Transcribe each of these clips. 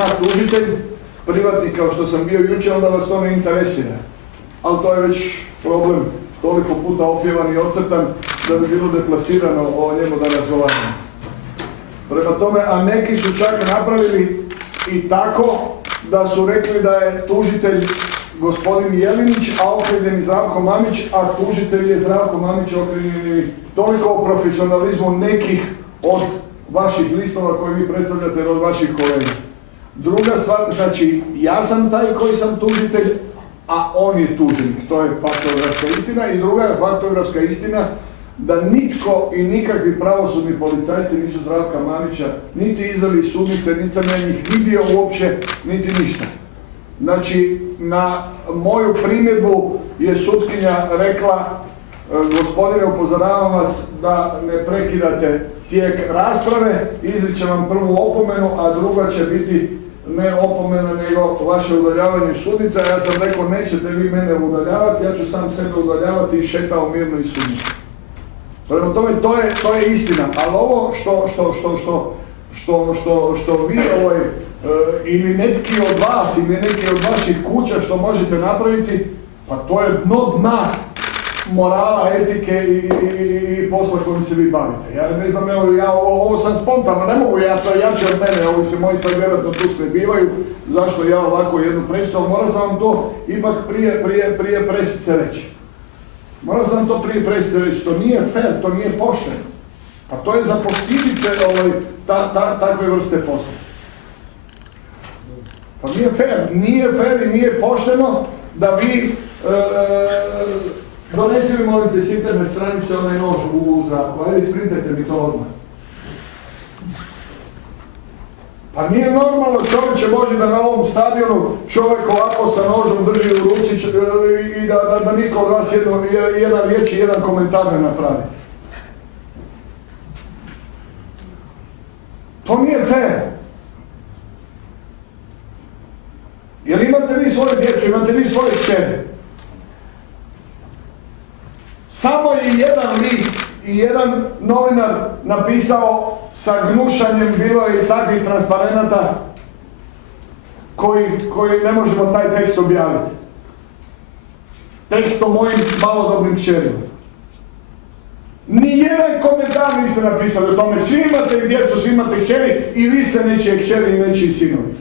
ja tužitelj, privatnik kao što sam bio jučer, onda vas to ne interesira. Ali to je već problem toliko puta opjevan i ocrtan da bi bilo deplasirano o njemu da razgovaramo. Prema tome, a neki su čak napravili i tako da su rekli da je tužitelj gospodin Jelinić, a okrivljeni Zdravko Mamić, a tužitelj je Zdravko Mamić okrivljeni. Toliko o profesionalizmu nekih od vaših listova koje vi predstavljate od vaših kolega. Druga stvar, znači ja sam taj koji sam tužitelj, a on je tuženik. To je faktografska istina. I druga je faktografska istina da nitko i nikakvi pravosudni policajci nisu Zdravka Mamića niti izveli sudnice, niti sam ja njih vidio uopće, niti ništa. Znači, na moju primjedbu je sutkinja rekla: gospodine, upozoravam vas da ne prekidate tijek rasprave, izričem vam prvu opomenu, a druga će biti ne opomena nego vaše udaljavanje iz sudnica. Ja sam rekao, nećete vi mene udaljavati, ja ću sam sebe udaljavati i šetao mirno iz sudnice. Prema tome, to je istina, ali ovo što vi ili neki od vas ili neki od vaših kuća što možete napraviti, pa to je dno dna morala, etike i posla kojim se vi bavite. Ja ne znam, ovo sam spontano, ne mogu ja, to je jače od mene, ovi se moji sad vjerojatno tu sve bivaju, zašto ja ovako jednu presicu, ali moram sam vam to ipak prije presice reći. Moram sam to prije presice reći, to nije fair, to nije pošteno. Pa to je za posljedice takve vrste posla. Pa nije fair i nije pošteno da vi donesi mi, molim te, s internet stranice onaj nož u zraku, ajde isprintajte mi to odmah. Pa nije normalno, čovječe Boži, da na ovom stadionu čovjek ovako sa nožom drži u ruci i da niko od vas jedna riječ i jedan komentar ne napravi. To nije fair. Jer imate vi svoje djecu, imate vi svoje kćeri. Samo je jedan list i jedan novinar napisao sa gnušanjem, bilo je i takvih transparenata koji ne možemo taj tekst objaviti. Tekst o mojim malodobnim kćerima. Nijedan komentar niste napisali o tome. Svi imate i djecu, svi imate kćeri i vi ste nečije kćeri i nečiji sinovi.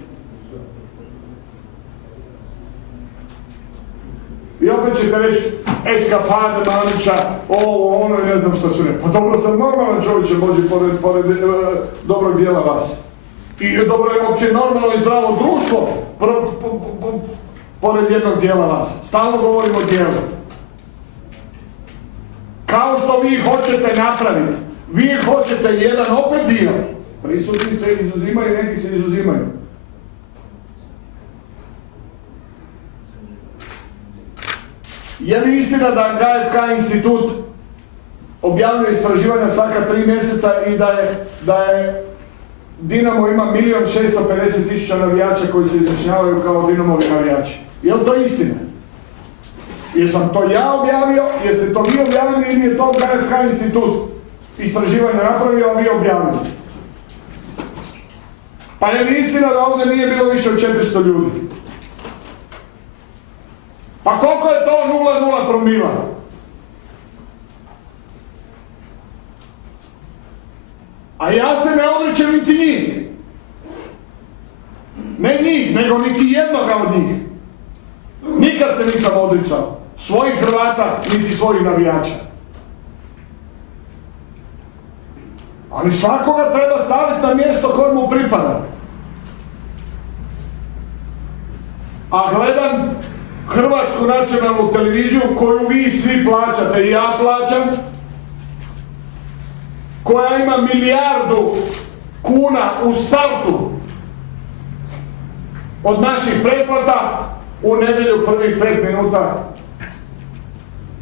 I opet ćete reći, eskapade Mamića, ovo, ono i ne znam što su ne. Pa dobro sam normalan, čovječe Boži, pored dobrog dijela vas. I dobro je uopće normalno i zdravo društvo pored jednog dijela vas. Stalno govorimo o dijelu. Kao što vi hoćete napraviti, vi hoćete jedan opet dio. Prisutni se izuzimaju, neki se izuzimaju. Je li istina da KFK institut objavljuje istraživanja svaka 3 mjeseca i da je Dinamo ima 1.650.000 navijača koji se izjašnjavaju kao Dinamovi navijači? Je li to istina? Jesam to ja objavio, jeste to vi objavili ili je to KFK institut istraživanja napravio, a vi objavili? Pa je li istina da ovdje nije bilo više od 400 ljudi? Pa koliko je to 0,0 promila? A ja se ne odričem niti njih. Ne njih, nego niti jednoga od njih. Nikad se nisam odricao svojih Hrvata, niti svojih navijača. Ali svakoga treba staviti na mjesto koje mu pripada. A gledam Hrvatsku nacionalnu televiziju koju vi svi plaćate i ja plaćam, koja ima 1 milijardu kuna u startu od naših pretplata, u nedjelju prvih 5 minuta,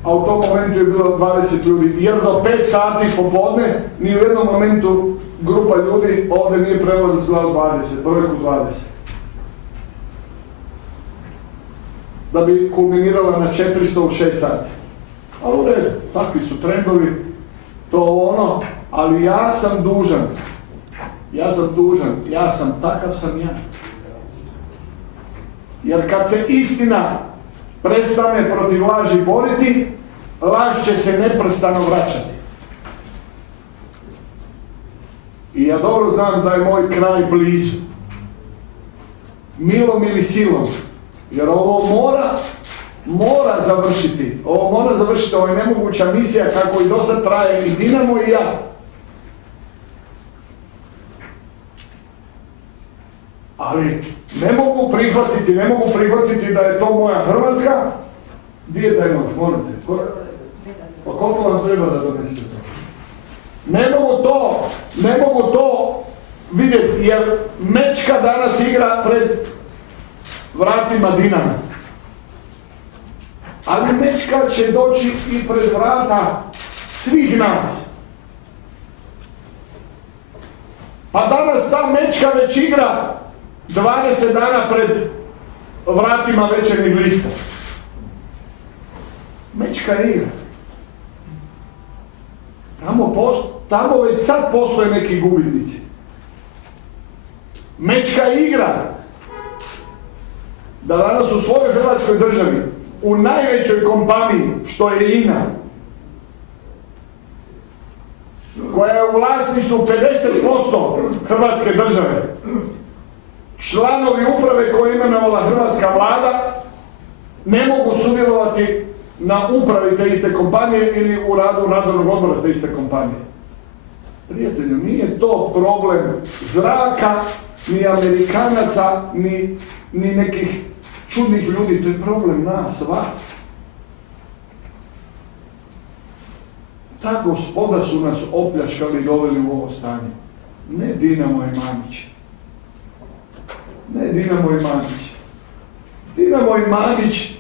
a u tom momentu je bilo 20 ljudi, jer do 5 sati popodne ni u jednom momentu grupa ljudi ovdje nije prelazila od 20, brojku 20. Da bi kulminirala na 400 u 6 sati. Ali u redu, takvi su trendovi, to ono, ali ja sam dužan, takav sam ja. Jer kad se istina prestane protiv laži boriti, laž će se neprestano vraćati. I ja dobro znam da je moj kraj blizu. Milom ili silom. Jer ovo mora završiti. Ovo mora završiti, ovo je nemoguća misija kako i do sad traje i Dinamo i ja. Ali ne mogu prihvatiti da je to moja Hrvatska. Gdje je taj noć? Morate. Pa koliko vam treba da donesete to? Ne mogu to vidjeti, jer Mečka danas igra pred vratima Dinama. Ali Mečka će doći i pred vrata svih nas. Pa danas ta Mečka već igra 20 dana pred vratima Večernjeg lista. Mečka igra. Tamo već sad postoje neki gubitnici. Mečka igra da danas u svojoj Hrvatskoj državi, u najvećoj kompaniji, što je INA, koja je u vlasništvu 50% Hrvatske države, članovi uprave koje je imenovala hrvatska vlada ne mogu sudjelovati na upravi te iste kompanije ili u radu nadzornog odbora te iste kompanije. Prijatelju, nije to problem zraka, ni Amerikanaca, ni nekih čudnih ljudi, to je problem nas, vas. Ta gospoda su nas opljačkali i doveli u ovo stanje. Ne Dinamo i Mamić. Ne Dinamo i Mamić. Dinamo i Mamić,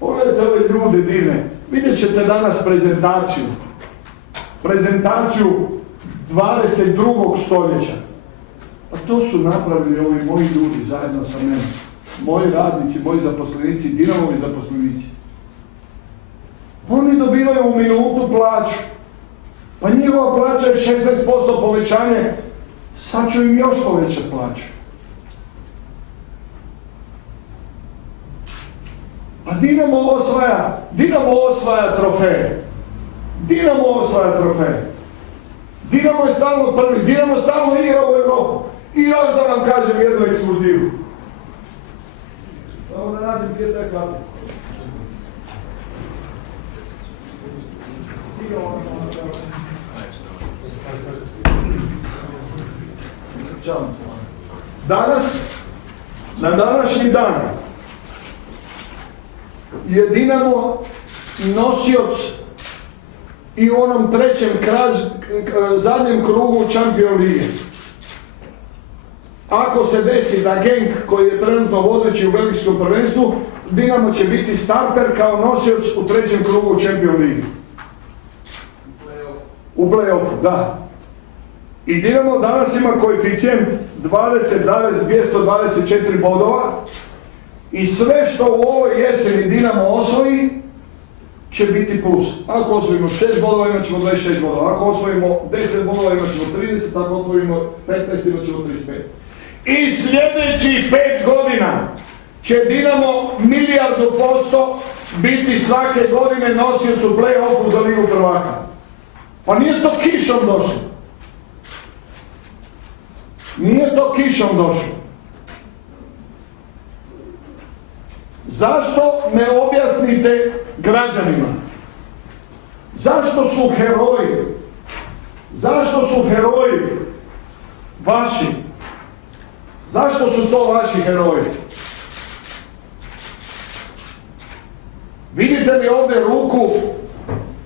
pogledajte ove ljude divne, vidjet ćete danas prezentaciju 22. stoljeća. Pa to su napravili ovi moji ljudi zajedno sa mnom. Moji radnici, moji zaposlenici, Dinamovi zaposlenici. Oni dobivaju u minutu plaću. Pa njihova plaća je 16% povećanje, sad ću im još povećati plaću. A Dinamo osvaja trofeje. Dinamo je stalno prvi, Dinamo stalno igra u Europu. I još da vam kažem jednu ekskluzivu. Samo da nađem gdje taj klasi. Danas, na današnji dan, je Dinamo nosioc i u onom zadnjem krugu Champions lige. Ako se desi da Genk, koji je trenutno vodeći u belgijskom prvenstvu, Dinamo će biti starter kao nosioc u trećem krugu Champions lige. U play-offu, da. I Dinamo danas ima koeficijent 20,224 bodova i sve što u ovoj jeseni Dinamo osvoji će biti plus. Ako osvojimo 6 bodova imat ćemo 26 bodova, ako osvojimo 10 bodova imat ćemo 30, ako osvojimo 15 imat ćemo 35. I sljedećih 5 godina će Dinamo 1.000.000% biti svake godine nosioc u play-offu za Ligu prvaka. Pa nije to kišom došlo. Zašto ne objasnite građanima? Zašto su heroji vaši? Zašto su to vaši heroji? Vidite li ovdje ruku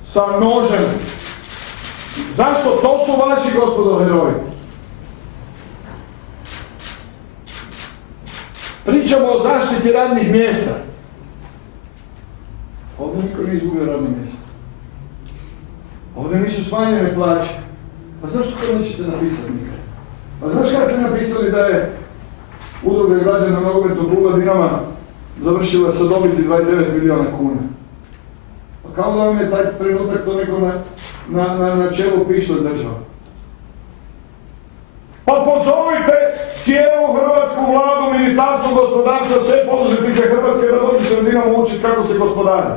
sa nožem? Zašto? To su vaši, gospodo, heroji. Pričamo o zaštiti radnih mjesta. Ovdje niko nije izgubio radno mjesto. Ovdje nisu smanjene plaće. Pa zašto to nećete napisati nikad? Pa znaš kada ste napisali da je Udruga građana nogometnog kluba Dinama završila sa dobiti 29 milijuna kuna? Pa kao da vam je taj trenutak to neko na čelu pištolj država. Pa pozovite cijelu hrvatsku vladu, ministarstvo gospodarstva, sve poduzetnike Hrvatske da dođu sredinom učiti kako se gospodari.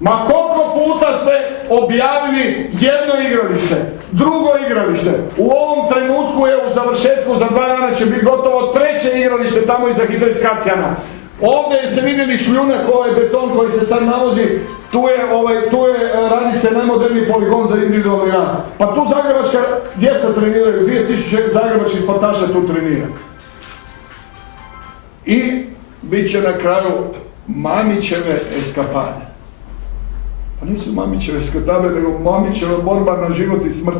Ma koliko puta ste objavili jedno igralište, drugo igralište. U ovom trenutku je u završetku, za 2 dana će biti gotovo 3. igralište tamo iza Hidroiskacijana. Ovdje ste vidjeli šljunak, ovaj beton koji se sad navozi, tu je radi se najmoderniji poligon za individualni rad. Pa tu zagrebačka djeca treniraju, 2000 zagrebačkih sportaša tu trenira. I bit će na kraju Mamićeve eskapade. Pa nisu Mamićeve eskapade, nego Mamićeva borba na život i smrt.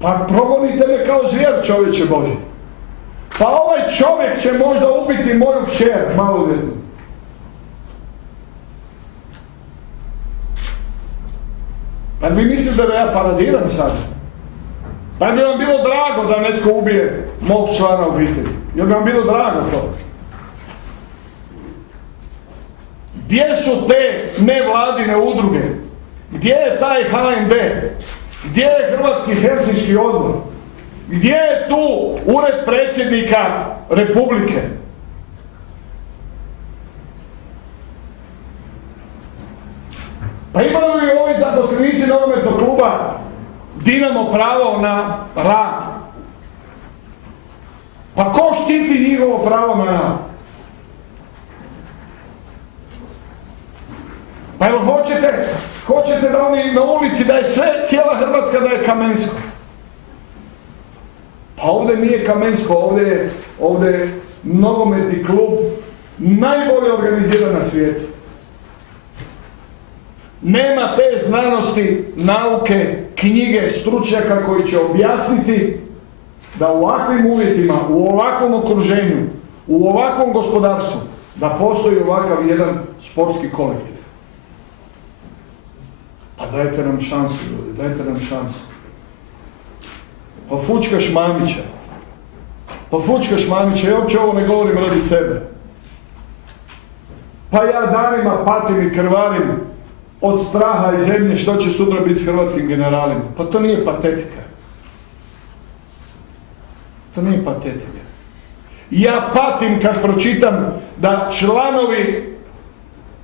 Pa progonite me kao zvijer, čovječe Bože. Pa ovaj čovjek će možda ubiti moju kćer, maloljetnu. Pa vi mislite da ja paradiram sad? Pa bi vam bilo drago da netko ubije mog člana obitelji. Jer bi vam bilo drago to. Gdje su te nevladine udruge? Gdje je taj HND? Gdje je Hrvatski Helsinški odbor? Gdje je tu ured predsjednika Republike? Pa imaju i ovi zaposlenici nogometnog kluba Dinamo pravo na rad. Pa ko štiti njihovo pravo na rad? Pa jel hoćete da oni na ulici, da je sve, cijela Hrvatska da je Kamensko? Pa ovdje nije Kamensko, ovdje je nogometni klub najbolje organiziran na svijetu. Nema te znanosti, nauke, knjige, stručnjaka koji će objasniti da u ovakvim uvjetima, u ovakvom okruženju, u ovakvom gospodarstvu, da postoji ovakav jedan sportski kolektiv. Pa dajte nam šansu, ljudi, dajte nam šansu. Pa fučkaš Mamića, ja uopće ovo ne govorim radi sebe. Pa ja danima patim i krvarim od straha i zemlje što će sutra biti s hrvatskim generalima. Pa to nije patetika. To nije patetika. Ja patim kad pročitam da članovi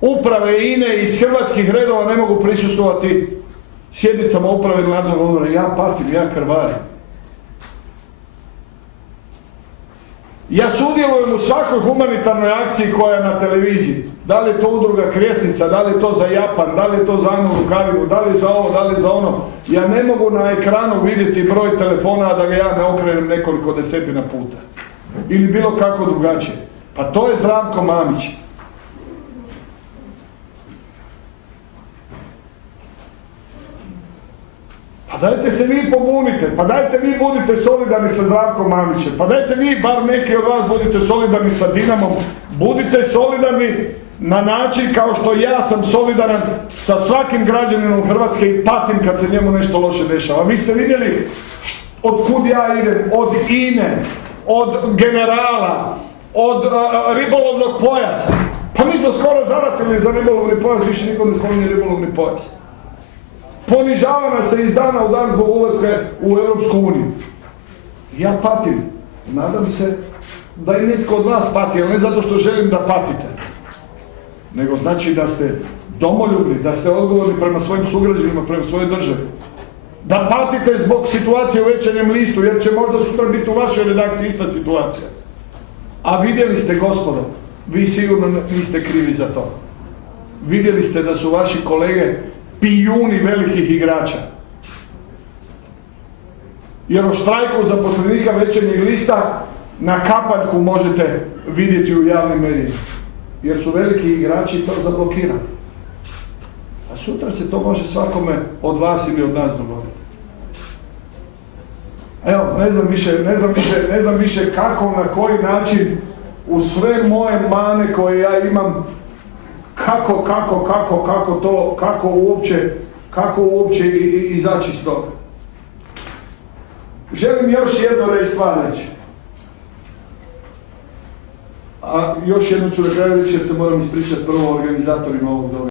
uprave INE iz hrvatskih redova ne mogu prisustvovati sjednicama uprave ili nadzornog odbora. Ja patim, ja krvarim. Ja sudjelujem u svakoj humanitarnoj akciji koja je na televiziji. Da li je to udruga Krijesnica, da li je to za Japan, da li je to za Anu Rukavinu, da li je za ovo, da li je za ono. Ja ne mogu na ekranu vidjeti broj telefona, a da ga ja ne okrenem nekoliko desetina puta. Ili bilo kako drugačije. Pa to je Zdravko Mamić. Pa dajte se vi pobunite, pa dajte vi budite solidarni sa Zdravkom Mamićem, pa dajte vi, bar neki od vas, budite solidarni sa Dinamom, budite solidarni na način kao što ja sam solidaran sa svakim građaninom Hrvatske i patim kad se njemu nešto loše dešava. Vi ste vidjeli od kud ja idem, od INE, od generala, od ribolovnog pojasa. Pa mi smo skoro zaratili za ribolovni pojas, više niko ne spominje ribolovni pojas. Ponižava nas se iz dana u dan zbog ulaska u Europsku uniju. Ja patim. Nadam se da i netko od vas pati, ali ne zato što želim da patite. Nego znači da ste domoljubni, da ste odgovorni prema svojim sugrađanima, prema svojoj državi. Da patite zbog situacije u Večernjem listu, jer će možda sutra biti u vašoj redakciji ista situacija. A vidjeli ste, gospodo, vi sigurno niste krivi za to. Vidjeli ste da su vaši kolege pijuni velikih igrača. Jer o štrajku zaposlenika Večernjeg lista na kapaljku možete vidjeti u javnim medijima. Jer su veliki igrači to zablokirali. A sutra se to može svakome od vas ili od nas dogoditi. Evo, ne znam više kako, na koji način, u sve moje mane koje ja imam, kako uopće izaći iz toga. Želim još jednu stvar reći. A još jednu ću na kraju reći jer se moram ispričati prvo organizatorima ovog događaja.